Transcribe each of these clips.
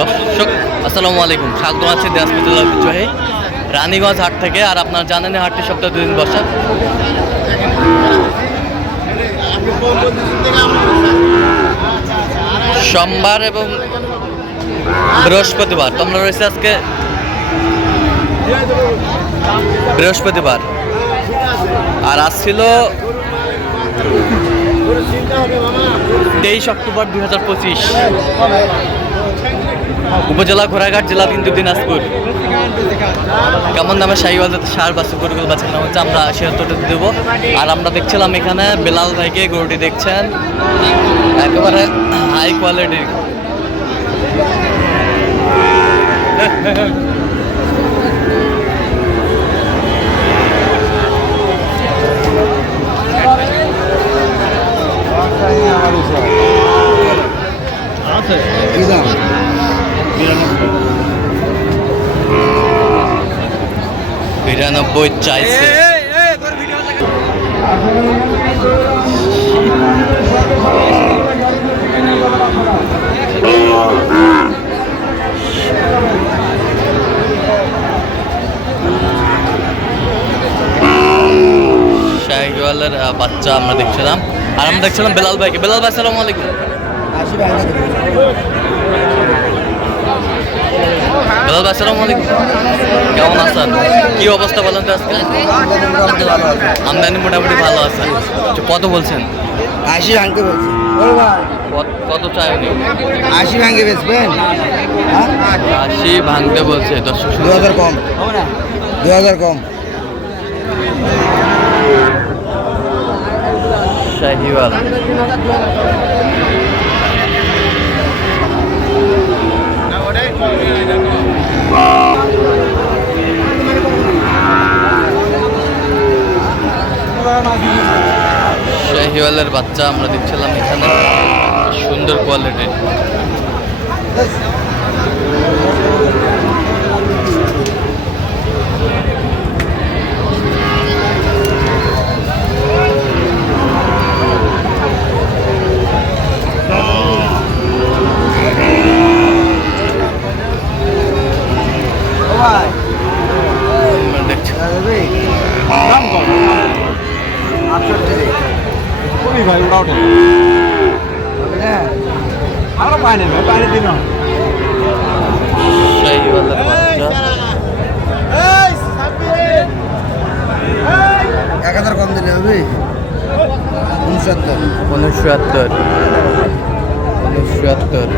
দর্শক, আসসালামু আলাইকুম। স্বাগত আছে দিনাজপুর রানীগঞ্জ হাট থেকে, আর আপনার জানেন হাটটি সপ্তাহে দুদিন বসা। সোমবার এবং বৃহস্পতিবার তোমরা রয়েছে আজকে বৃহস্পতিবার। আর আজ ছিল তেইশ অক্টোবর দুই হাজার পঁচিশ। উপজেলা ঘোড়াঘাট জেলা তিন দিনাজপুর। কেমন দামে শাহিওয়াল সার বাসে গরুগুলো কেনা হচ্ছে আমরা সে দেবো। আর আমরা দেখছিলাম এখানে বেলাল ভাইকে গরুটি দেখছেন। একেবারে হাই কোয়ালিটির বিরানব্বই চাইছে। শাহিওয়ালের বাচ্চা আমরা দেখছিলাম। আর আমরা দেখছিলাম বেলাল ভাইকে। বেলাল ভাই সালাম আলাইকুম। বেলাল ভাই সালাম আলাইকুম। কেমন আছেন? কি অবস্থা বলেন তো আজকে? আমদানি মোটামুটি ভালো আছে। আচ্ছা, কত বলছেন? আশি ভাঙতে কত- কত চাই উনি? আশি ভাঙে বেচবেন আশি ভাঙতে বলছে দর্শক দু হাজার কম। দু হাজার কম। শাহিওয়াল। শাহিওয়ালের বাচ্চা আমরা দেখছিলাম এখানে। সুন্দর কোয়ালিটির আমরা দেখছি খুবই ভাই ওটা ওঠে আমরা পাইনি ভাই পাইনি দিন এক হাজার কম দিলে হবে? উনসত্তর। উনসত্তর। উনসত্তর।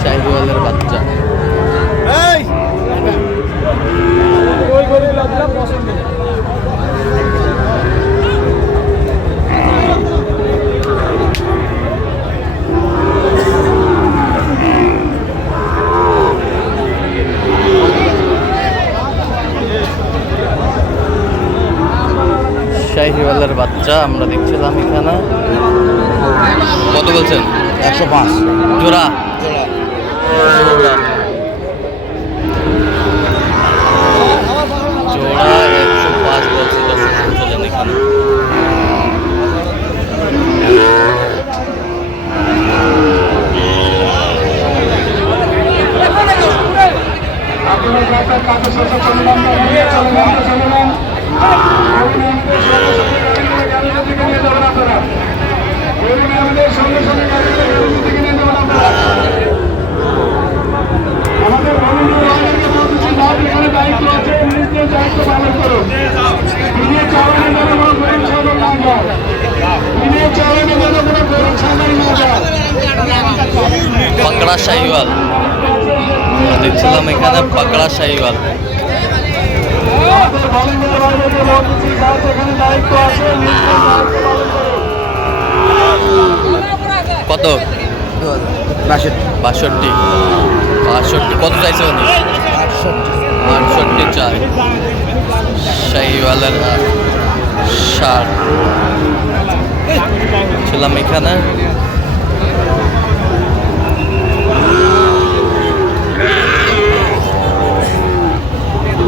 শাহিওয়ালের বাচ্চা। ওই গরিবগুলো দিলাম পছন্দ শাহিওয়ালের বাচ্চা আমরা দেখছিলাম এখানে। কত বলছেন? একশো পাঁচ। জোড়া? জোড়া। জোড়া পাকড়া শাহিওয়াল দেখছিলাম এখানে পাকড়া শাহিওয়াল কত? বাষট্টি। বাষট্টি। বাষট্টি কত চাইছে উনি? আটষট্টি চাই। শাহিওয়ালের সার ছিলাম এখানে।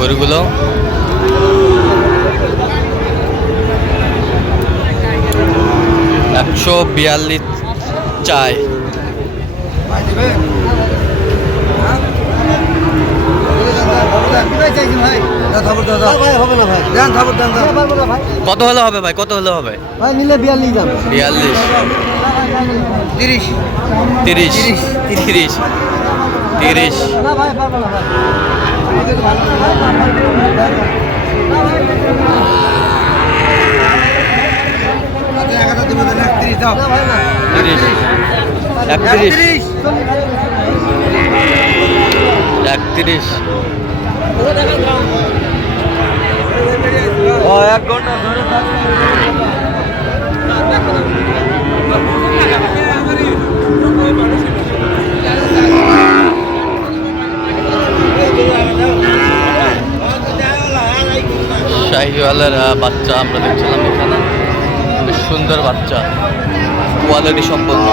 গরুগুলো একশো বিয়াল্লিশ চাই। কত হলে হবে ভাই? কত হলে হবে? ভাই নিলে বিয়াল্লিশ দাম বিয়াল্লিশ। তিরিশ। তিরিশ। তিরিশ। তিরিশ। একত্রিশ। একত্রিশ। ও এক ঘণ্টা ধরে শাহিওয়ালের আহ, বাচ্চা আমরা দেখছিলাম এখানে। বেশ সুন্দর বাচ্চা। কোয়ালিটি সম্পন্ন।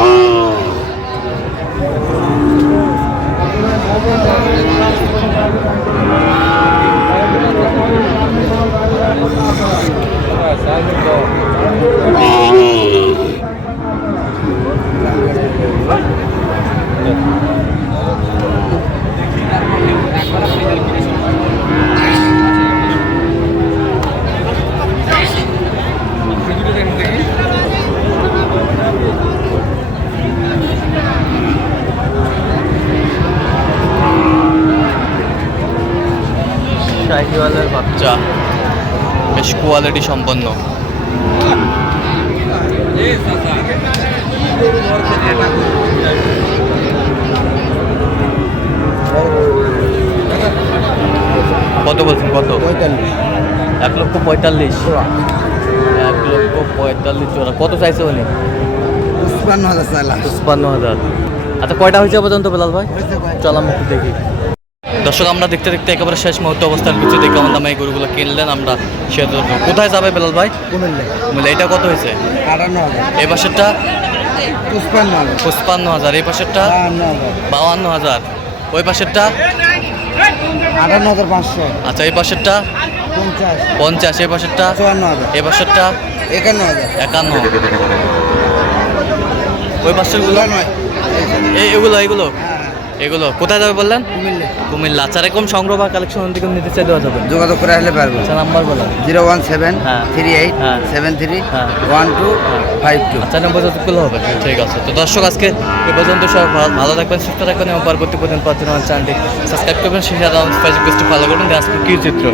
শাহিওয়ালের বাচ্চা। বেশ কোয়ালিটি সম্পন্ন। কত বলছেন কত? এক লক্ষ পঁয়তাল্লিশ। এক লক্ষ পঁয়তাল্লিশ জোড়া। কত চাইছে উনি? পুষ্পান্ন হাজার পঁচপান্ন হাজার। আচ্ছা কয়টা হয়েছে পর্যন্ত বেলাল ভাই? চল একটু দেখি। দর্শক আমরা দেখতে দেখতে একেবারে শেষ মুহূর্তে অবস্থান করছি দেখে দামে এই গরুগুলো কিনলেন। আমরা সে কোথায় যাবে বেলাল ভাই? কুমিল্লা। এটা কত হয়েছে? এই পাশেরটা? পুষ্পান্ন হাজার। পঁচপান্ন হাজার। এই পাশেরটা? বাউান্ন হাজার। ওই পাশেরটা? আটান্ন হাজার পাঁচশো। আচ্ছা এই পাশেরটা? পঞ্চাশ। পঞ্চাশ। এই পাশেরটা? চুয়ান্ন হাজার। এই পাশেরটা? একান্ন হাজার। একান্ন। ওই পাশেরগুলো? নয়। এগুলো এগুলো? হ্যাঁ। এগুলো কোথায় যাবে বললেন? কুমিল্লা। কুমিল্লা। আচ্ছা এরকম সংগ্রহ বা কালেকশন থেকে নিতে চাই দেওয়া যাবে? যোগাযোগ করে আসলে পারব। আচ্ছা নাম্বার বলেন। জিরো ওয়ান সেভেন হ্যাঁ। থ্রি এইট হ্যাঁ। সেভেন থ্রি হ্যাঁ। One two. Five two. আচ্ছা নম্বর যতগুলো হবে? ঠিক আছে। তো দর্শক আজকে এ পর্যন্ত সব ভালো- ভালো থাকবেন সুস্থ থাকবেন এবং পরবর্তী পর্যন্ত পাচ্ছেন আমার চ্যানেলটি সাবস্ক্রাইব করবেন। সেই সাথে ফেসবুক পেজটি ফলো করবেন। আজকে কি চিত্র।